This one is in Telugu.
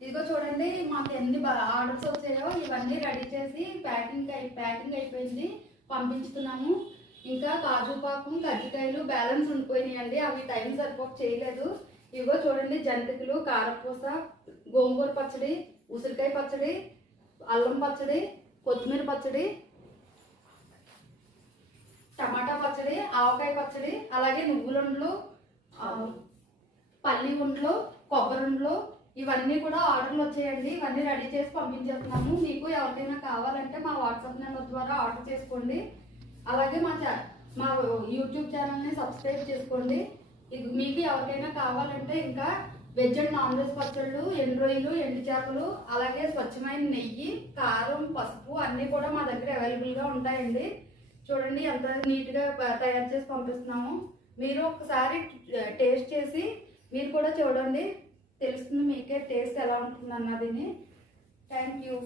ఇదిగో చూడండి మాకు ఎన్ని ఆర్డర్స్ వచ్చాయో ఇవన్నీ రెడీ చేసి ప్యాకింగ్ అయిపోయింది, పంపించుతున్నాము. ఇంకా కాజు పాకం కజ్జికాయలు బ్యాలెన్స్ ఉండిపోయినాయండి, అవి టైం సరిపోక చేయలేదు. ఇదిగో చూడండి జంతికలు, కారపూస, గోంగూర పచ్చడి, ఉసిరికాయ పచ్చడి, అల్లం పచ్చడి, కొత్తిమీర పచ్చడి, టమాటా పచ్చడి, ఆవకాయ పచ్చడి, అలాగే నువ్వులుండలు, పల్లి ఉండలు, కొబ్బరి ఉండలు, ఇవన్నీ కూడా ఆర్డర్లు వచ్చాయండి. ఇవన్నీ రెడీ చేసి పంపించేస్తున్నాము. మీకు ఎవరికైనా కావాలంటే మా వాట్సాప్ నెంబర్ ద్వారా ఆర్డర్ చేసుకోండి. అలాగే మా యూట్యూబ్ ఛానల్ని సబ్స్క్రైబ్ చేసుకోండి. మీకు ఎవరికైనా కావాలంటే ఇంకా వెజ్ అండ్ నాన్ వెజ్ పచ్చళ్ళు, ఎండు రొయ్యలు, ఎండు చేపలు, అలాగే స్వచ్ఛమైన నెయ్యి, కారం, పసుపు అన్నీ కూడా మా దగ్గర అవైలబుల్గా ఉంటాయండి. చూడండి ఎంత నీట్గా తయారు చేసి పంపిస్తున్నాము. మీరు ఒకసారి టేస్ట్ చేసి మీరు కూడా చూడండి, తెలుస్తుంది మీకే టేస్ట్ ఎలా ఉంటుంది అన్నది. Thank you.